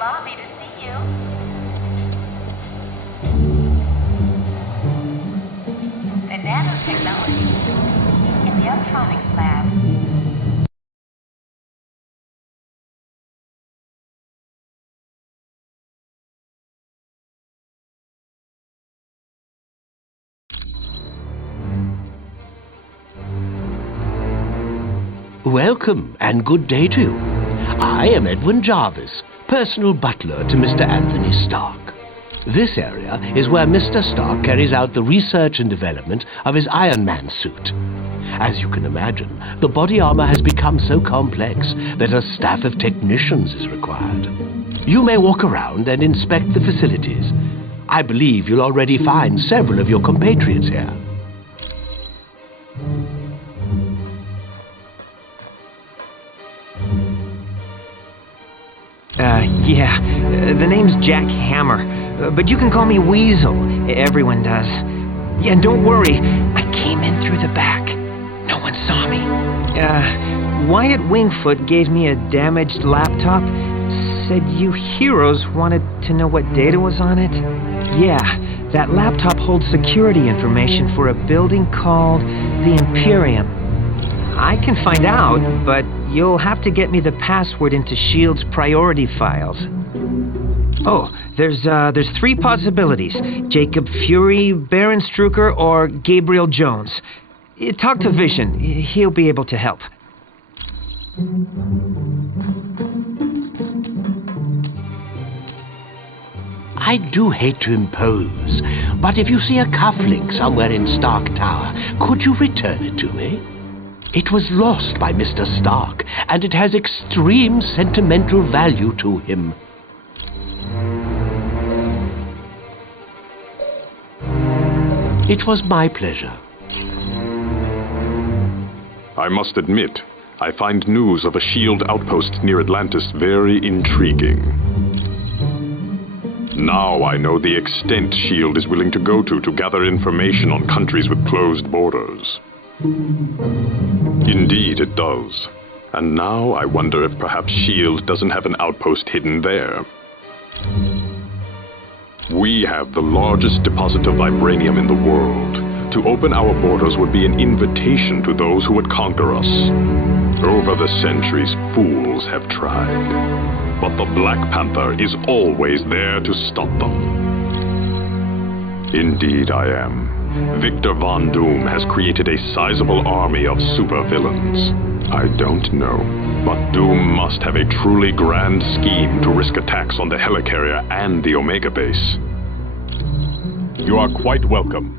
lobby to see you. The nanotechnology in the electronics lab. Welcome, and good day to you. I am Edwin Jarvis, personal butler to Mr. Anthony Stark. This area is where Mr. Stark carries out the research and development of his Iron Man suit. As you can imagine, the body armor has become so complex that a staff of technicians is required. You may walk around and inspect the facilities. I believe you'll already find several of your compatriots here. The name's Jack Hammer, but you can call me Weasel. Everyone does. Yeah, and don't worry, I came in through the back. No one saw me. Wyatt Wingfoot gave me a damaged laptop. Said you heroes wanted to know what data was on it. Yeah, that laptop holds security information for a building called the Imperium. I can find out, but you'll have to get me the password into S.H.I.E.L.D.'s priority files. Oh, there's 3 possibilities. Jacob Fury, Baron Strucker, or Gabriel Jones. Talk to Vision. He'll be able to help. I do hate to impose, but if you see a cufflink somewhere in Stark Tower, could you return it to me? It was lost by Mr. Stark, and it has extreme sentimental value to him. It was my pleasure. I must admit, I find news of a S.H.I.E.L.D. outpost near Atlantis very intriguing. Now I know the extent S.H.I.E.L.D. is willing to go to gather information on countries with closed borders. Indeed, it does. And now I wonder if perhaps S.H.I.E.L.D. doesn't have an outpost hidden there. We have the largest deposit of vibranium in the world. To open our borders would be an invitation to those who would conquer us. Over the centuries, fools have tried. But the Black Panther is always there to stop them. Indeed I am. Victor Von Doom has created a sizable army of supervillains. I don't know, but Doom must have a truly grand scheme to risk attacks on the helicarrier and the Omega base. You are quite welcome.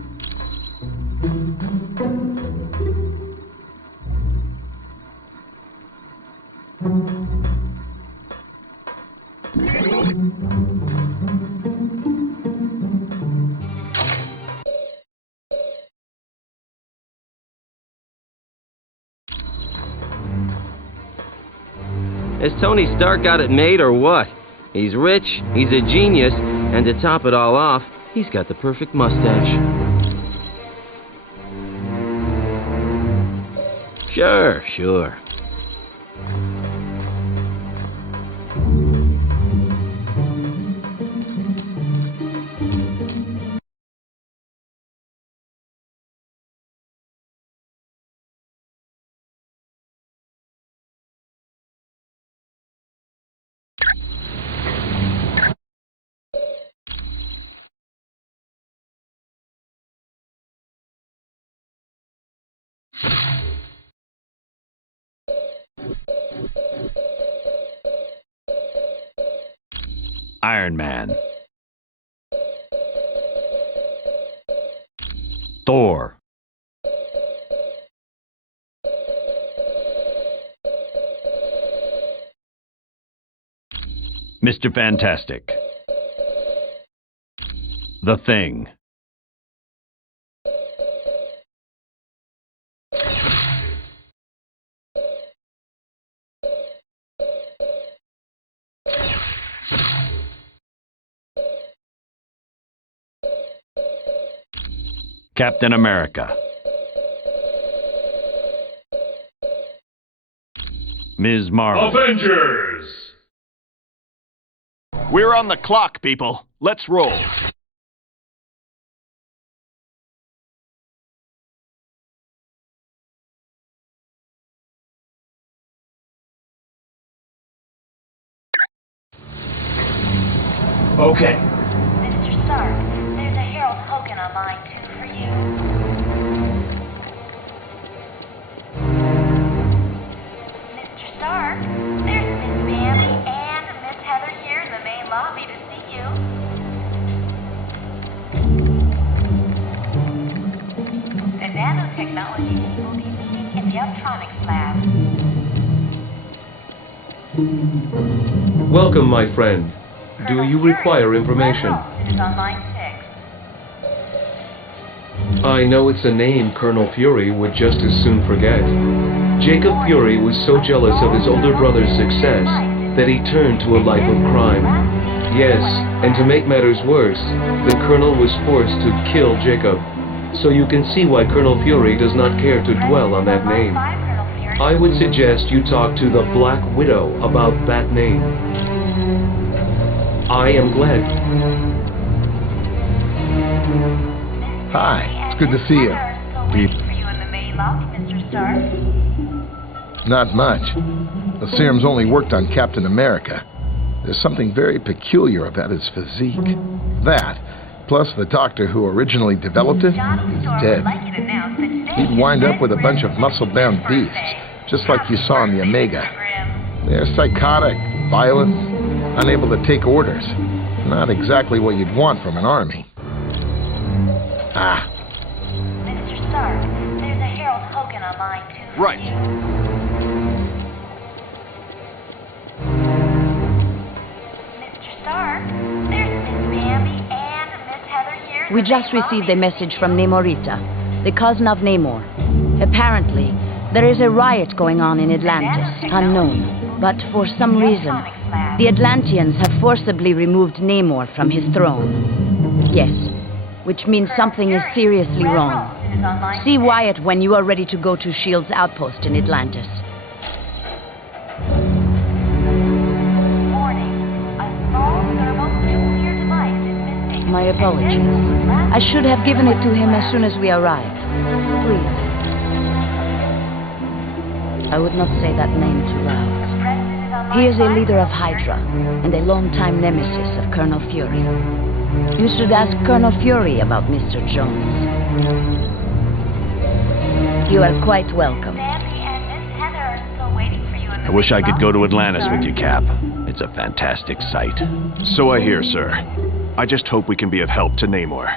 Has Tony Stark got it made or what? He's rich, he's a genius, and to top it all off, he's got the perfect mustache. Sure. Iron Man. Thor. Mr. Fantastic. The Thing. Captain America. Ms. Marvel. Avengers! We're on the clock, people. Let's roll. Okay. Mr. Stark, there's a Harold Hogan on line 2 for you. Mr. Stark, there's Miss Bambi and Miss Heather here in the main lobby to see you. The nanotechnology will be meeting in the Electronics Lab. Welcome, my friend. Do you require information? Is on line 6. I know it's a name Colonel Fury would just as soon forget. Jacob Fury was so jealous of his older brother's success that he turned to a life of crime. Yes, and to make matters worse, the Colonel was forced to kill Jacob. So you can see why Colonel Fury does not care to dwell on that name. I would suggest you talk to the Black Widow about that name. I am glad. Hi, it's good to see you. Not much. The serum's only worked on Captain America. There's something very peculiar about his physique. That, plus the doctor who originally developed it, is dead. He'd wind up with a bunch of muscle-bound beasts, just like you saw in the Omega. They're psychotic, violent, unable to take orders. Not exactly what you'd want from an army. Mr. Stark, there's a Harold Hogan on line 2 for Right. you. Mr. Stark, there's Miss Bambi and Miss Heather here. in We the just main received lobby a message from Namorita, the cousin of Namor. Apparently, there is a riot going on in Atlantis, unknown. But for some reason, the Atlanteans have forcibly removed Namor from his throne. Yes, which means something is seriously wrong. See Wyatt when you are ready to go to S.H.I.E.L.D.'s outpost in Atlantis. Warning, a small thermonuclear device is missing. My apologies. I should have given it to him as soon as we arrived. Please. I would not say that name too loud. He is a leader of Hydra and a longtime nemesis of Colonel Fury. You should ask Colonel Fury about Mr. Jones. You are quite welcome. Bambi and Miss Heather are still waiting for you in the I wish I could go to Atlantis Sir? with you, Cap. It's a fantastic sight. So I hear, sir. I just hope we can be of help to Namor.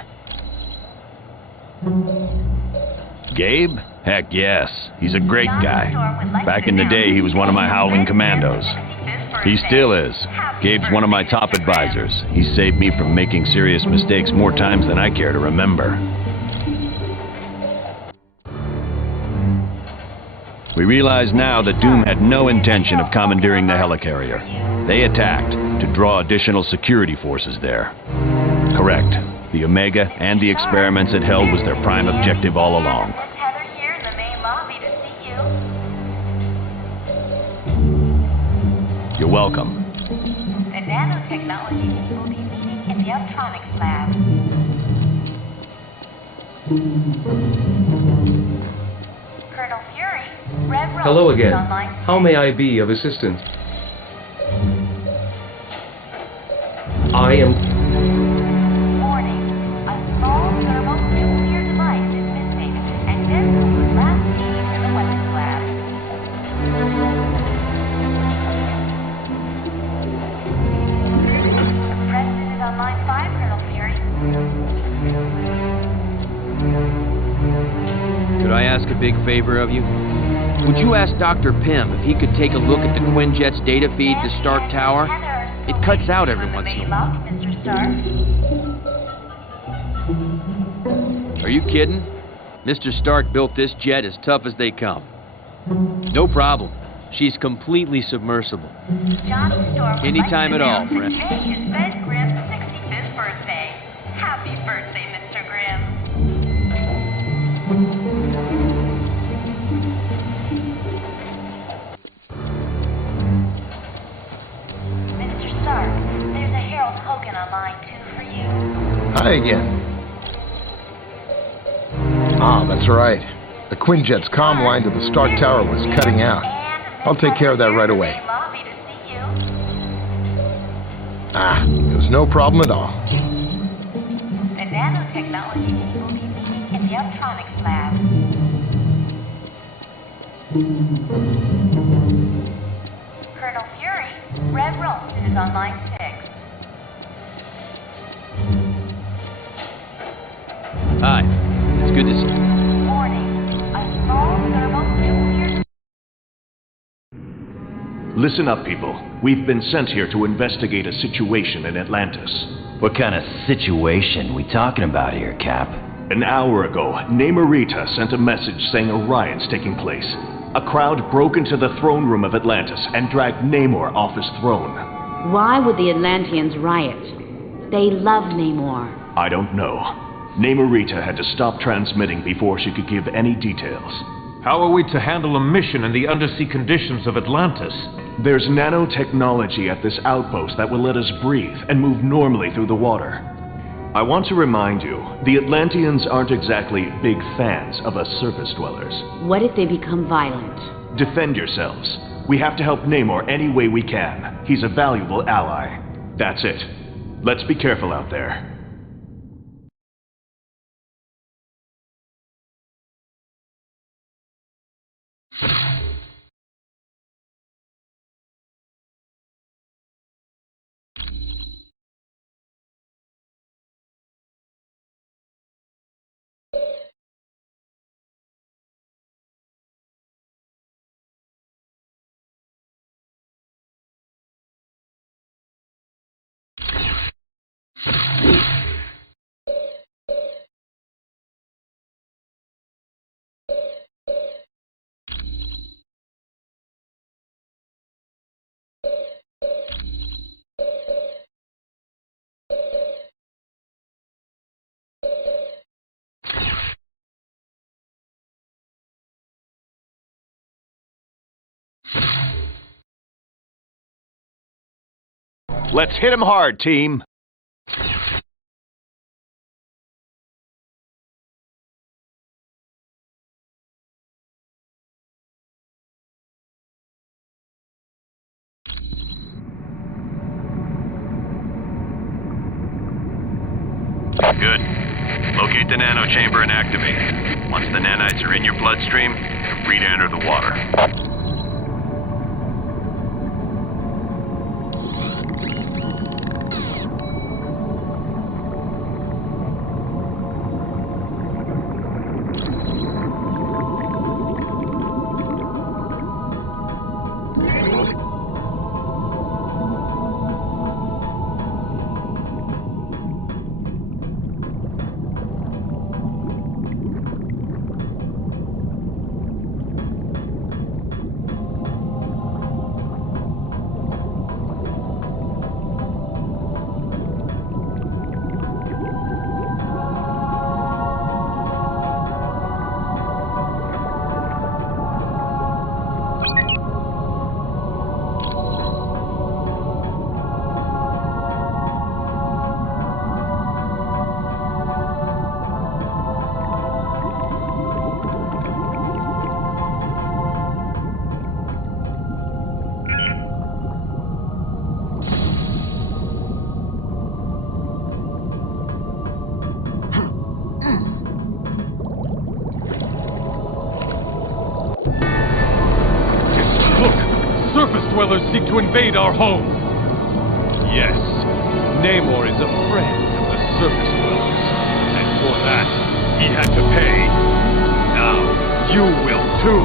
Gabe? Heck yes. He's a great guy. Back in the day, he was one of my Howling Commandos. He still is. Gabe's one of my top advisors. He saved me from making serious mistakes more times than I care to remember. We realize now that Doom had no intention of commandeering the helicarrier. They attacked to draw additional security forces there. Correct. The Omega and the experiments it held was their prime objective all along. Miss Heather here in the main lobby to see you. You're welcome. The nanotechnology will be meeting in the Electronics Lab. Colonel Fury, Red Rose Hello is again. on line How may I be of assistance? I am... Warning, a small thermonuclear device is missing, and this was last seen in the weapons lab. The President is on line 5, Colonel Fury. Could I ask a big favor of you? Would you ask Dr. Pym if he could take a look at the Quinjet's data feed to Stark Tower? It cuts out every once in a while. Mr. Stark. Are you kidding? Mr. Stark built this jet as tough as they come. No problem. She's completely submersible. Johnny Storm would Anytime like at to all, announce that friend. today is Ben Grimm's 65th birthday. Happy birthday, Mr. Grimm. Mr. Stark, there's a line 2 for you. Hi again. Ah, that's right. The Quinjet's comm line to the Stark Tower was cutting out. I'll take care of that right away. Lobby to see you. Ah, it was no problem at all. The nanotechnology team will be meeting in the electronics lab. Colonel Fury, Red Ralston is on line 6. Hi. It's good to see you. Warning, a small thermonuclear... Listen up, people. We've been sent here to investigate a situation in Atlantis. What kind of situation we talking about here, Cap? An hour ago, Namorita sent a message saying a riot's taking place. A crowd broke into the throne room of Atlantis and dragged Namor off his throne. Why would the Atlanteans riot? They love Namor. I don't know. Namorita had to stop transmitting before she could give any details. How are we to handle a mission in the undersea conditions of Atlantis? There's nanotechnology at this outpost that will let us breathe and move normally through the water. I want to remind you, the Atlanteans aren't exactly big fans of us surface dwellers. What if they become violent? Defend yourselves. We have to help Namor any way we can. He's a valuable ally. That's it. Let's be careful out there. Let's hit him hard, team. Good. Locate the nano chamber and activate it. Once the nanites are in your bloodstream, you're free to enter the water. Dwellers seek to invade our home. Yes, Namor is a friend of the surface dwellers, and for that, he had to pay. Now, you will too.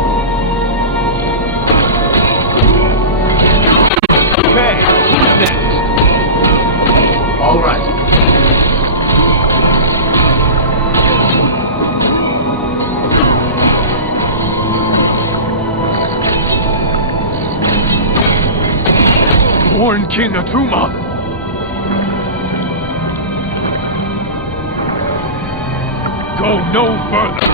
Okay, who's next? All right. Warn King Atuma! Go no further!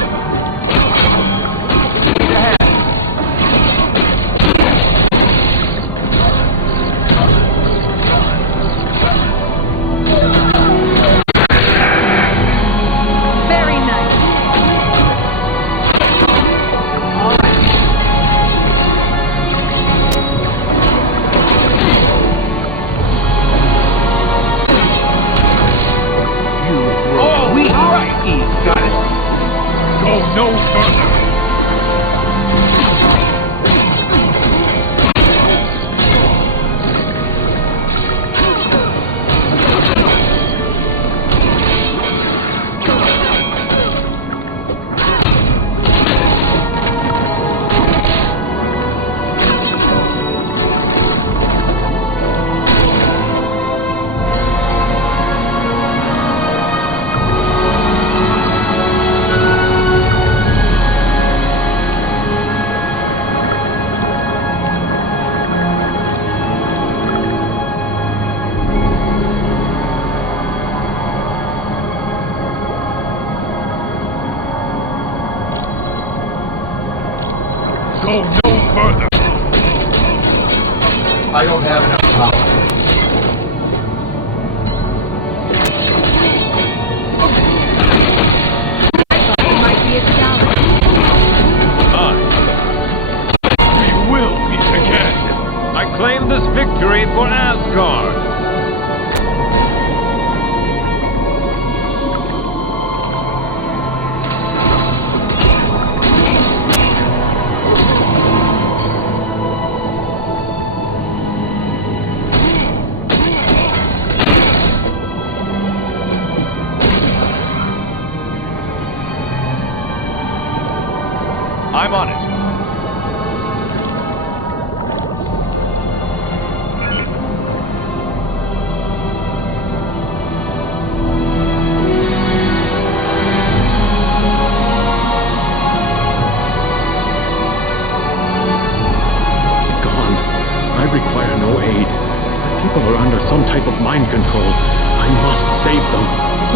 people are under some type of mind control. I must save them.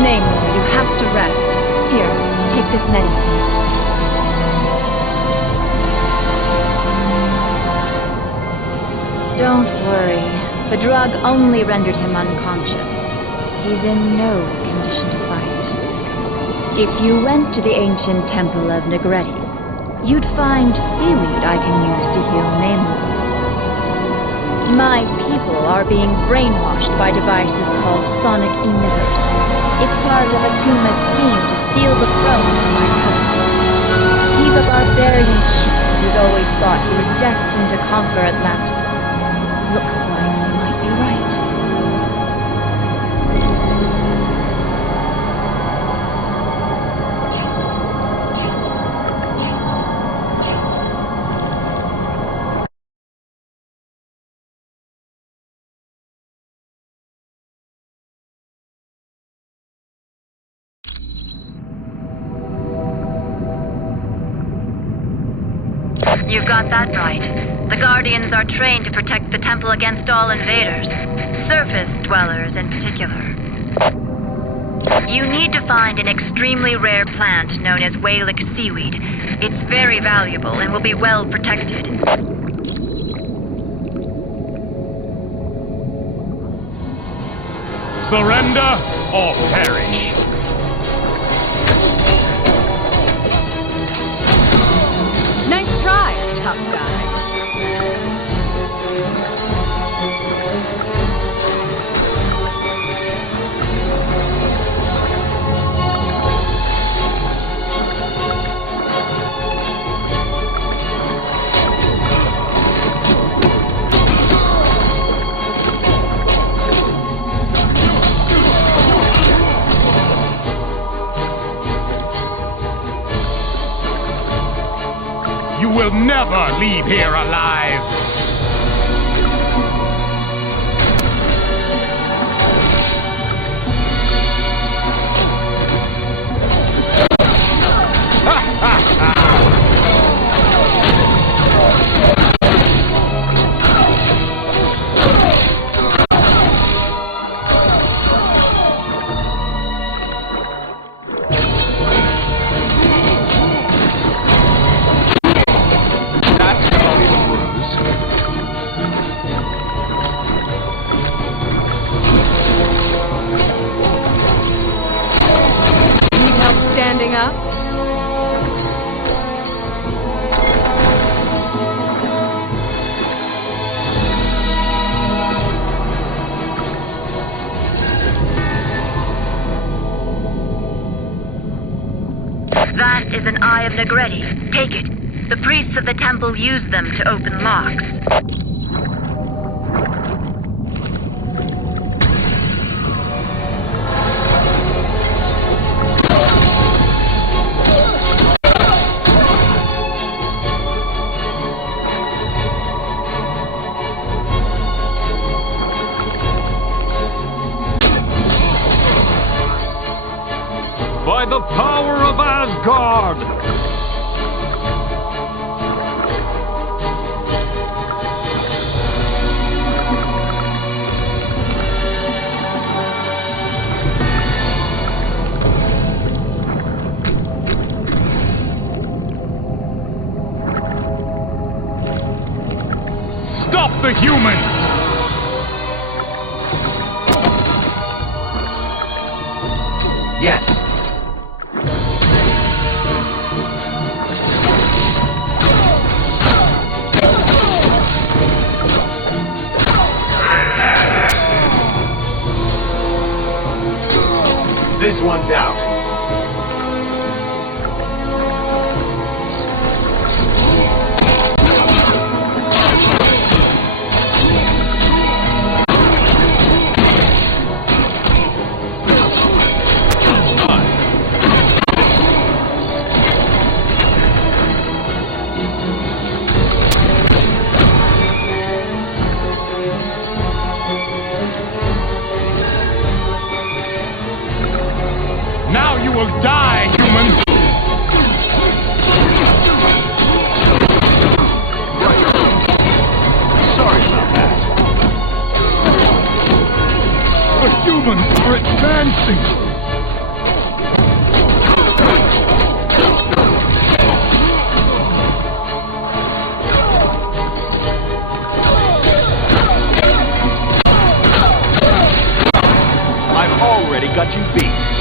Namor, you have to rest. Here, take this medicine. Don't worry. The drug only rendered him unconscious. He's in no condition to fight. If you went to the ancient temple of Negretti, you'd find seaweed I can use to heal Namor. My people are being brainwashed by devices called sonic emitters. It's part of Atuma's scheme to steal the throne from my cousin. He's a barbarian chief who's always thought he was destined to conquer Atlantis. Looks like he might be right. You've got that right. The Guardians are trained to protect the temple against all invaders, surface dwellers in particular. You need to find an extremely rare plant known as whalic seaweed. It's very valuable and will be well protected. Surrender or perish. Nice try, tough guy. You will never leave here alive! Standing up? That is an Eye of Negretti. Take it. The priests of the temple use them to open locks. By the power of Asgard! Stop the humans! Yes. This one's out. Now The humans are advancing! I've already got you beat.